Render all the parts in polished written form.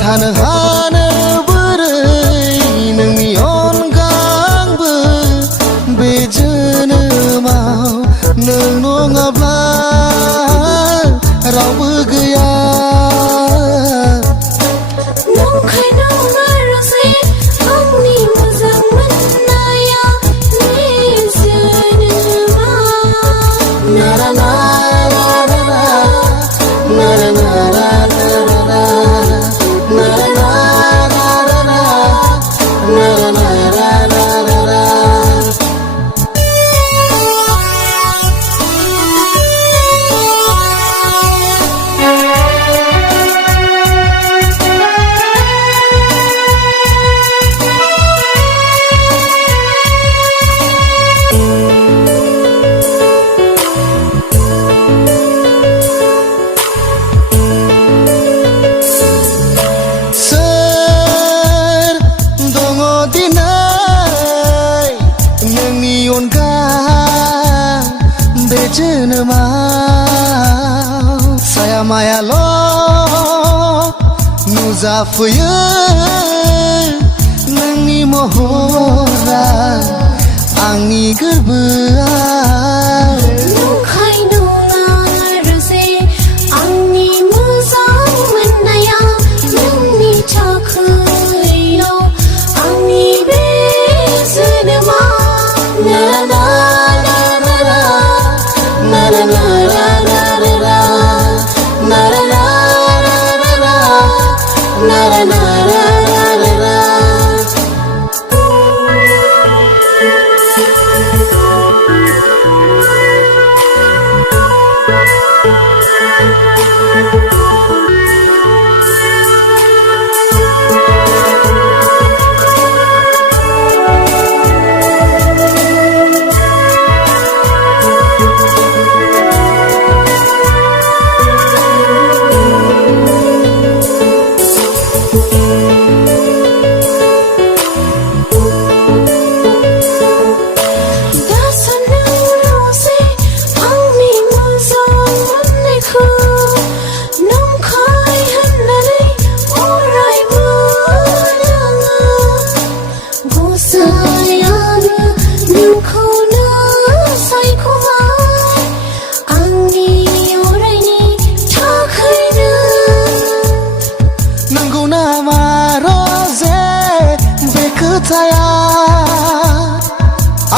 थानो हानो बोरै नोंनि अनगा आंबो बे जोनोमाव नों नङाब्ला रावबो गैया नंखाय नङा रजे आंनि मोजां मोननाया बे जोनोमाव नारा नारा नारा नारा नारा जोनोमाव साया मायाल' नुजाफैयो नोंनि महरा आंनि गोरबोआव नंखाय नङा रजे आंनि मोजां मोननाया नोंनि थाखायल' आंनि बे जोनोमाव नारा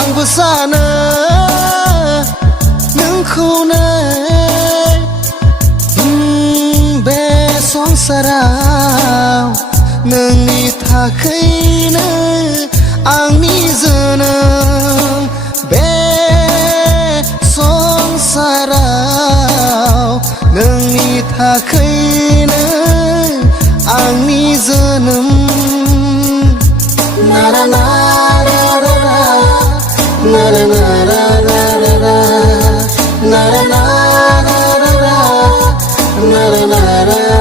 आंबो सानो नोंखौनो बे संसाराव नोंनि थाखायनो आंनि जोनोम बे संसाराव नोंनि थाखायनो आंनि जोनोम नारा नारा नारा नारा नारा नारा नारा नारा नारा